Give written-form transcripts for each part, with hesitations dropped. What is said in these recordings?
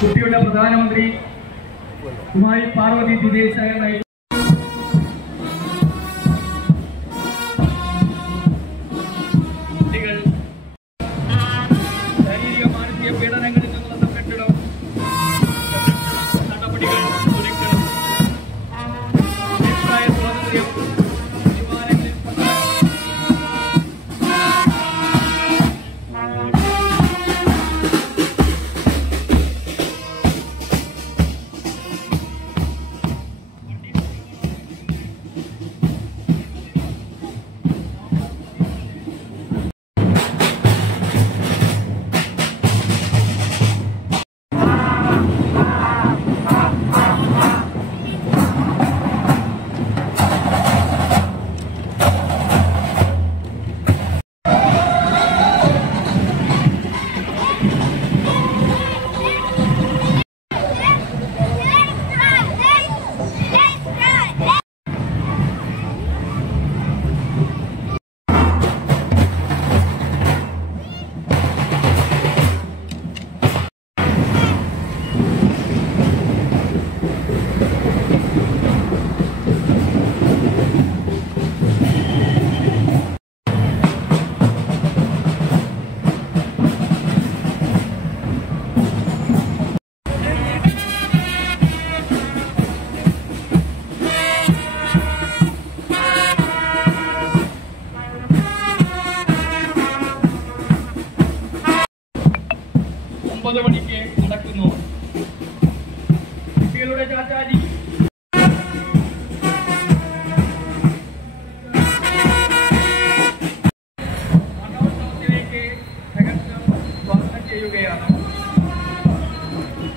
കുട്ടിയുടെ പ്രധാനമന്ത്രി കുമാരി പാർവതി ദിനേശ് നയിച്ച കുട്ടികൾ ശാരീരിക മാനസിക പീഡനങ്ങളിൽ നിന്നുള്ള സംരക്ഷണം നടപടികൾ ഒരുക്കണം. അഭിപ്രായ സ്വാതന്ത്ര്യം മണിക്ക് നടക്കുന്നു. കുട്ടികളുടെ ചാച്ചാജി ിലേക്ക് സ്വാഗതം ചെയ്യുകയാണ്.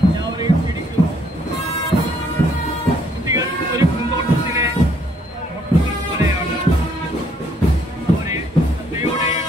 എല്ലാവരെയും പിടിക്കുന്നു. കുട്ടികൾ ഒരു പൂന്തോട്ടത്തിലെ പോലെയാണ്. അവരെ ശ്രദ്ധയോടെയും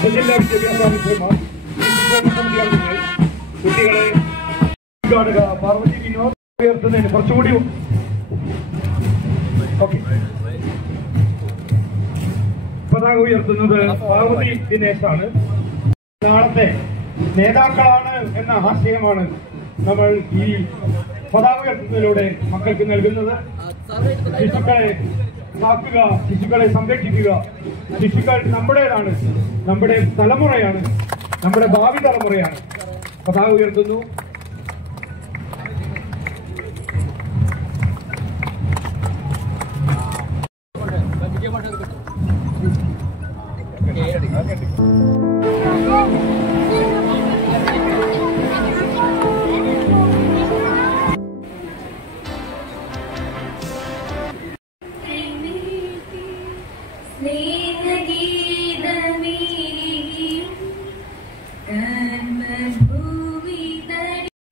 ഉപജില്ലാ വിദ്യാഭ്യാസ കുട്ടികളെ കാണുക. പാർവതി വിനോദ് ഉയർത്തുന്നതിന് കുറച്ചുകൂടി പതാക ഉയർത്തുന്നത് പാർവതി ദിനേശാണ്. നാളത്തെ നേതാക്കളാണ് എന്ന ആശയമാണ് നമ്മൾ ഈ പതാക ഉയർത്തുന്നതിലൂടെ മക്കൾക്ക് നൽകുന്നത്. ശിശുക്കളെ കാക്കുക, ശിശുക്കളെ സംരക്ഷിക്കുക. ശിശുക്കൾ നമ്മുടേതാണ്, നമ്മുടെ തലമുറയാണ്, നമ്മുടെ ഭാവി തലമുറയാണ്. പതാക ഉയർത്തുന്നു.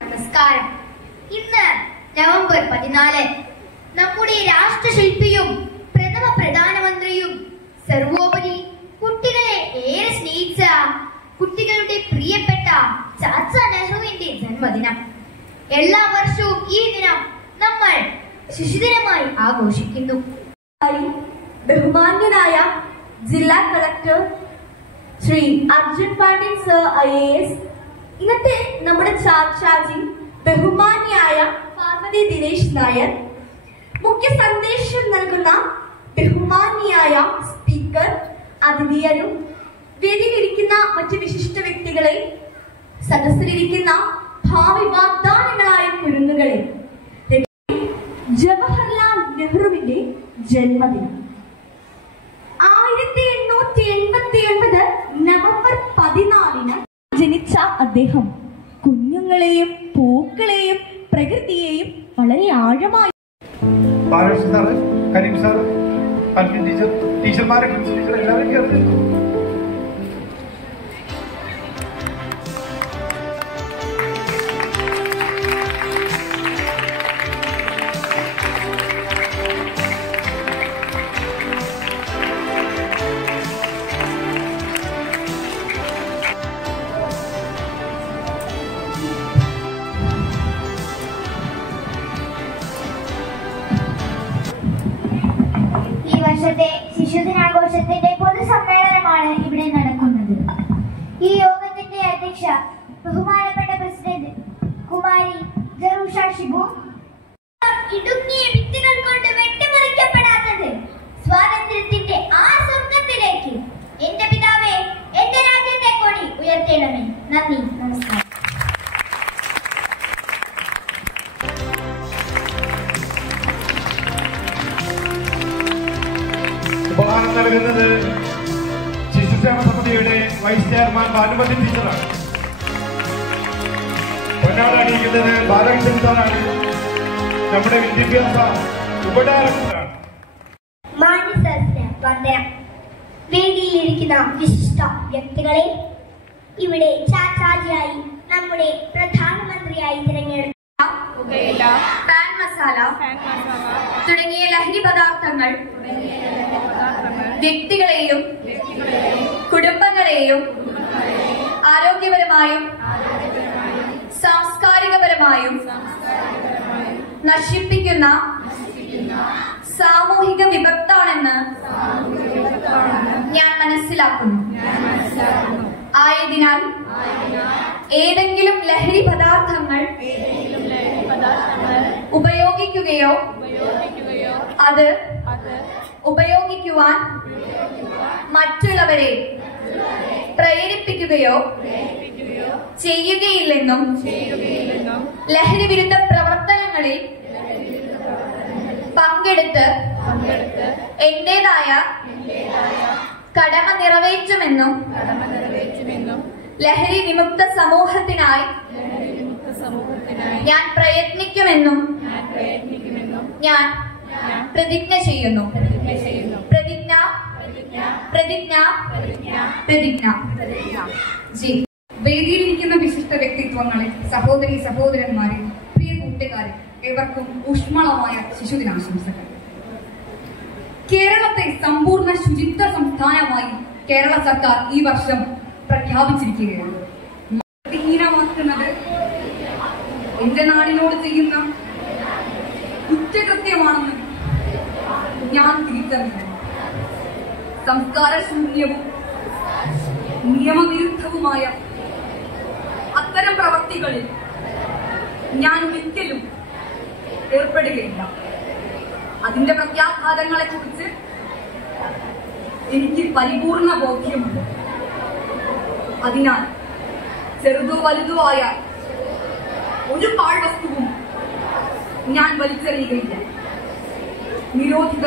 നമസ്കാരം. ഇന്ന് നവംബർ 14 നമ്മുടെ രാഷ്ട്രശില്പിയും പ്രഥമ പ്രധാനമന്ത്രിയും സർവോപരി കുട്ടികളെ ഏറെ സ്നേഹിച്ച കുട്ടികളുടെ പ്രിയപ്പെട്ട ചാച്ചാ നെഹ്റുവിന്റെ ജന്മദിനം. എല്ലാ വർഷവും ഈ ദിനം നമ്മൾ ശിശുദിനമായി ആഘോഷിക്കുന്നു. ബഹുമാന്യനായ ജില്ലാ collector Shri Arjun Pandian sir IAS, ഇന്നത്തെ നമ്മുടെ ചാച്ചാജി ബഹുമാന്യായ പാർവതി ദിനേശ് നായർ, മുഖ്യ സന്ദേശം നൽകുന്ന ബഹുമാന്യായ സ്പീക്കർ, അതിഥിയരും വേദിയിലിരിക്കുന്ന മറ്റ് വിശിഷ്ട വ്യക്തികളെ, സദസ്സിലിരിക്കുന്ന ഭാവി വാഗ്ദാനങ്ങളായ കുരുന്നുകളെ, ജവഹർലാൽ നെഹ്റുവിന്റെ ജന്മദിനം 1893 അദ്ദേഹം കുഞ്ഞുങ്ങളെയും പൂക്കളെയും പ്രകൃതിയെയും വളരെ ആഴമായി Balakrishnan sir, Karim sir, Alphin teacher, ടീച്ചർമാരെ ടീച്ചർ എല്ലാവരും ചേർന്നിരുന്നു. ശിശുദിനാഘോഷത്തിന്റെ പൊതുസമ്മേളനമാണ് ഇവിടെ നടക്കുന്നത്. ഈ യോഗത്തിന്റെ അധ്യക്ഷ ബഹുമാനപ്പെട്ട പ്രസിഡന്റ് കുമാരി ജറൂഷ ഷിബു. ഇടുങ്ങിയ ഭിത്തികൾ കൊണ്ട് വെട്ടിമുറിക്കപ്പെടാത്തത് സ്വാതന്ത്ര്യത്തിന്റെ ആ സ്വർഗത്തിലേക്ക് എന്റെ പിതാവേ, എന്റെ രാജ്യത്തെ കൊടി ഉയർത്തേണമേ. നന്ദി, നമസ്കാരം. ഉപഹാരം നൽകുന്നത് ശിശുക്ഷേമ സമിതിയുടെ വൈസ് ചെയർമാൻ ഭാനുമതി ടീച്ചറാണ്. പൊന്നാട അണിയിക്കുന്നത് ബാലകൃഷ്ണൻ സാറാണ്. നമ്മുടെ വിദ്യാഭ്യാസ ഉപഡയറക്ടറാണ്. വന്ദനം. വേദിയിലിരിക്കുന്ന വിശിഷ്ട വ്യക്തികളെ, ഇവിടെ ചാച്ചാജിയായി നമ്മുടെ പ്രധാനമന്ത്രിയായി തിരഞ്ഞെടുത്ത പാൻ മസാല തുടങ്ങിയ ലഹരി പദാർത്ഥങ്ങൾ വ്യക്തികളെയും കുടുംബങ്ങളെയും ആരോഗ്യപരമായും സാംസ്കാരികപരമായും നശിപ്പിക്കുന്ന സാമൂഹിക വിപത്താണെന്ന് ഞാൻ മനസ്സിലാക്കുന്നു. ആയതിനാൽ ഏതെങ്കിലും ലഹരി പദാർത്ഥങ്ങൾ ഉപയോഗിക്കുകയോ അത് ഉപയോഗിക്കുവാൻ മറ്റുള്ളവരെ പ്രേരിപ്പിക്കുകയോ ചെയ്യുകയില്ലെന്നും ലഹരി വിരുദ്ധ പ്രവർത്തനങ്ങളിൽ പങ്കെടുത്ത് എന്റേതായ കടമ നിറവേറ്റുമെന്നും ലഹരി വിമുക്ത സമൂഹത്തിനായി ഞാൻ പ്രയത്നിക്കുമെന്നും ഞാൻ പ്രതിജ്ഞ ചെയ്യുന്നു. പ്രതിജ്ഞ പ്രതിജ്ഞ പ്രതിജ്ഞ. ജി. വേദിയിലിരിക്കുന്ന വിശിഷ്ട വ്യക്തിത്വങ്ങളെ, സഹോദരി സഹോദരന്മാരെ, പ്രിയ കൂട്ടുകാരെ, ഏവർക്കും ഊഷ്മളമായ ശിശുദിനാശംസകൾ. കേരളത്തെ സമ്പൂർണ്ണ ശുചിത്വ സംസ്ഥാനമായി കേരള സർക്കാർ ഈ വർഷം പ്രഖ്യാപിച്ചിരിക്കുകയാണ്. മതഹീനമാക്കുന്നത് എന്റെ നാടിനോട് ചെയ്യുന്ന കുറ്റകൃത്യമാണെന്ന് ഞാൻ തിരിച്ചറിയുന്നു. സംസ്കാരശൂന്യവും നിയമവിരുദ്ധവുമായ അത്തരം പ്രവൃത്തികളിൽ ഞാൻ ഒരിക്കലും ഏർപ്പെടുകയില്ല. അതിന്റെ പ്രത്യാഘാതങ്ങളെ കുറിച്ച് എനിക്ക് പരിപൂർണ ബോധ്യമുണ്ട്. അതിനാൽ ചെറുതോ വലുതോ ആയ ഒരു പാഴ്വസ്തുവും ഞാൻ വലിച്ചെറിയുകയില്ല. നിരോധിത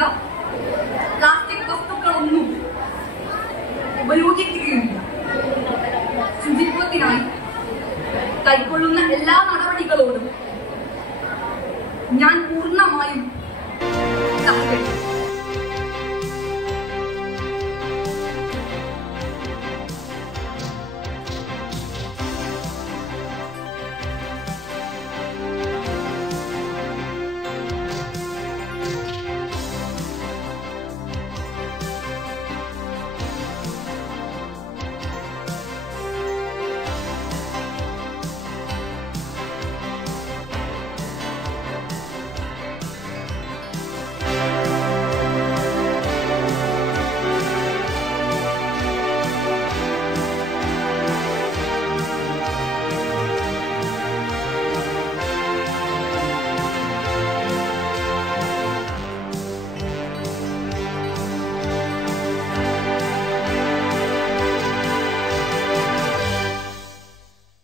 പ്ലാസ്റ്റിക് വസ്തുക്കളൊന്നും ഉപയോഗിക്കുകയില്ല. ശുചിത്വത്തിനായി കൈക്കൊള്ളുന്ന എല്ലാ നടപടികളോടും ഞാൻ പൂർണ്ണമായും സഹകരിക്കും.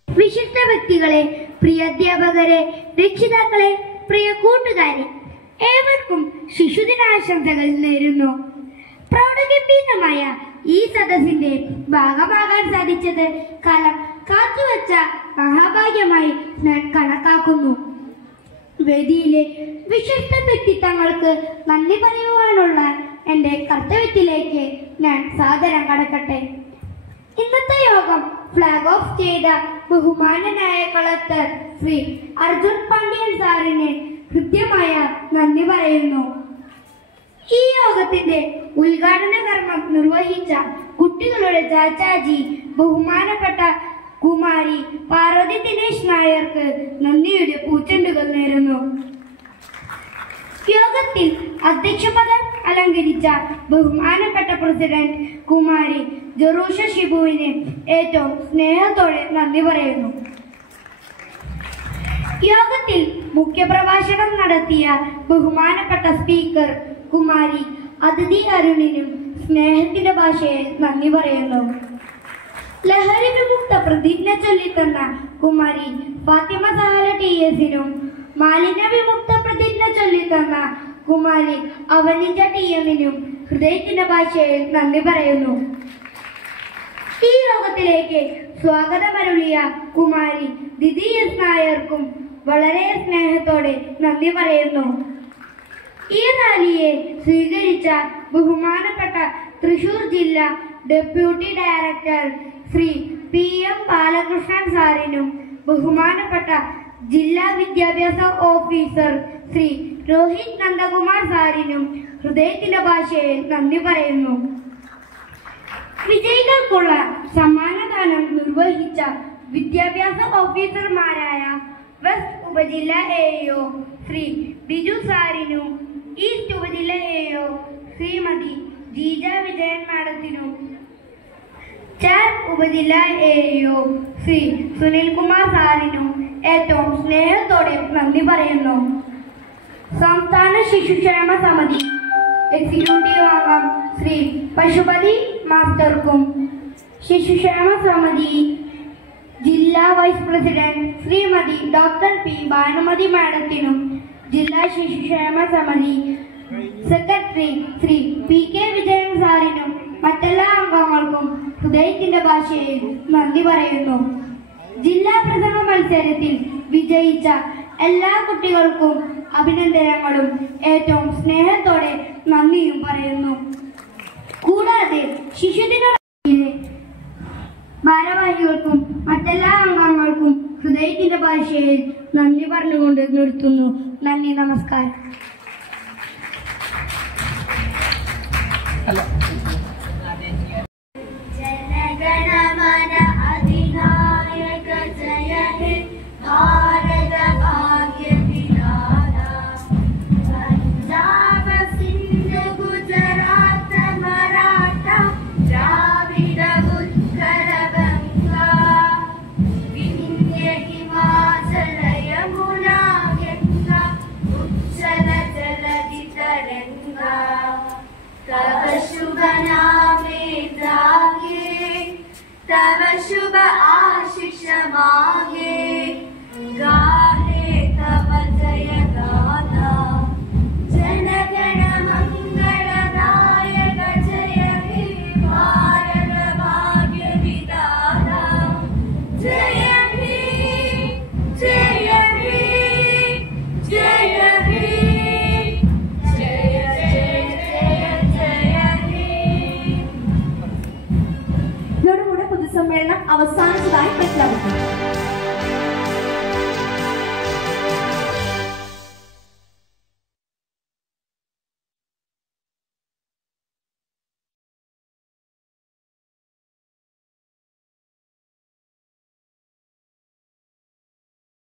വിശിഷ്ട വ്യക്തികളെ, പ്രിയ അധ്യാപകരെ, രക്ഷിതാക്കളെ, പ്രിയ കൂട്ടുകാരെ, ഏവർക്കും ശിശുദിനാശംസകൾ നേരുന്നു. പ്രൗഢഗംഭീരമായ ഈ സദസ്സിന്റെ ഭാഗമാകാൻ സാധിച്ചത് കാലം കാത്തുവച്ച മഹാഭാഗ്യമായി ഞാൻ കണക്കാക്കുന്നു. വേദിയിലെ വിശിഷ്ട വ്യക്തിത്വങ്ങൾക്ക് നന്ദി പറയുവാനുള്ള എന്റെ കർത്തവ്യത്തിലേക്ക് ഞാൻ സാദരം കടക്കട്ടെ. ഇന്നത്തെ യോഗം ഫ്ലാഗ് ഓഫ് ചെയ്ത ബഹുമാനനായ കളക്ടർ ശ്രീ അർജുൻ പാണ്ഡ്യൻ സാറിന് കൃത്യമായ നന്ദി പറയുന്നു. ഈ യോഗത്തിന്റെ ഉദ്ഘാടന കർമ്മം നിർവഹിച്ച കുട്ടികളുടെ ചാച്ചാജി ബഹുമാനപ്പെട്ട കുമാരി പാർവതി ദിനേശ് നായർക്ക് നന്ദിയുടെ പൂച്ചെണ്ടുകൾ നേരുന്നു. യോഗത്തിൽ അധ്യക്ഷപദം അലങ്കരിച്ച ബഹുമാനപ്പെട്ട പ്രസിഡന്റ് കുമാരി ജറൂഷ ഷിബുവിന് ഏറ്റവും സ്നേഹത്തോടെ നന്ദി പറയുന്നു. യോഗത്തിൽ മുഖ്യപ്രഭാഷണം നടത്തിയ ബഹുമാനപ്പെട്ട സ്പീക്കർ കുമാരി അതിഥി അരുണിനും സ്നേഹത്തിന്റെ ഭാഷയിൽ നന്ദി പറയുന്നു. ലഹരി വിമുക്ത പ്രതിജ്ഞ ചൊല്ലിത്തന്ന കുമാരി ഫാത്തിമ സഹല TS-നും മാലിന്യ വിമുക്ത പ്രതിജ്ഞ ചൊല്ലിത്തന്ന കുമാരി അവനിജ TM-നും ഹൃദയത്തിന്റെ ഭാഷയിൽ നന്ദി പറയുന്നു. ഈ യോഗത്തിലേക്ക് സ്വാഗതമരുളിയ കുമാരി ദിദി എസ് നായർക്കും വളരെ സ്നേഹത്തോടെ നന്ദി പറയുന്നു. ഈ റാലിയെ സ്വീകരിച്ച ബഹുമാനപ്പെട്ട തൃശൂർ ജില്ലാ deputy director Shri PM Balakrishnan സാറിനും ബഹുമാനപ്പെട്ട ജില്ലാ വിദ്യാഭ്യാസ ഓഫീസർ ശ്രീ രോഹിത് നന്ദകുമാർ സാറിനും ഹൃദയത്തിന്റെ ഭാഷയിൽ നന്ദി പറയുന്നു. വിജയികൾക്കുള്ള സമ്മാനദാനം നിർവഹിച്ച വിദ്യാഭ്യാസ ഓഫീസർമാരായ വെസ്റ്റ് ഉപജില്ല AO ശ്രീ ബിജു സാറിനും ഈസ്റ്റ് ഉപജില്ല AO ശ്രീമതി ജീജ വിജയൻ മാഡത്തിനും ചാർ ഉപജില്ല AO ശ്രീ സുനിൽ കുമാർ സാറിനും ഏറ്റവും സ്നേഹത്തോടെ നന്ദി പറയുന്നു. സംസ്ഥാന ശിശുക്ഷേമ സമിതി എക്സിക്യൂട്ടീവ് അംഗം ശ്രീ പശുപതി മാസ്റ്റർക്കും ശിശുക്ഷേമ സമിതി ജില്ലാ vice president Shrimati doctor P Bhanumathi മാഡത്തിനും ജില്ലാ ശിശുക്ഷേമ സമിതി സെക്രട്ടറി ശ്രീ PK വിജയൻ സാറിനും മറ്റെല്ലാ അംഗങ്ങൾക്കും ഹൃദയത്തിന്റെ ഭാഷയിൽ നന്ദി പറയുന്നു. ജില്ലാ പ്രഥമ മത്സരത്തിൽ വിജയിച്ച എല്ലാ കുട്ടികൾക്കും അഭിനന്ദനങ്ങളും ഏറ്റവും സ്നേഹത്തോടെ നന്ദിയും പറയുന്നു. കൂടാതെ ശിശുദിന ഭാരവാഹികൾക്കും മറ്റെല്ലാ അംഗങ്ങൾക്കും ഹൃദയത്തിന്റെ ഭാഷയിൽ നന്ദി പറഞ്ഞുകൊണ്ട് നിർത്തുന്നു. നന്ദി, നമസ്കാരം. जनगणमन अधिनायक जय हे भारत भाग्य विधाता पंजाब सिंध गुजरात मराठा द्राविड उत्कल गंगा विंध्य हिमाचल यमुना गंगा उच्चल जलधि तरंगा तव शुभ नामे जागे तव शुभ आशीष मांगे गाहे तव जय गाथा जनगण मंगल नायक जय हे भारत भाग्य विधाता जय हे जय हे जय हे പൊതുസമ്മേളനം അവസാനിച്ചതായി പ്രഖ്യാപിക്കുന്നു.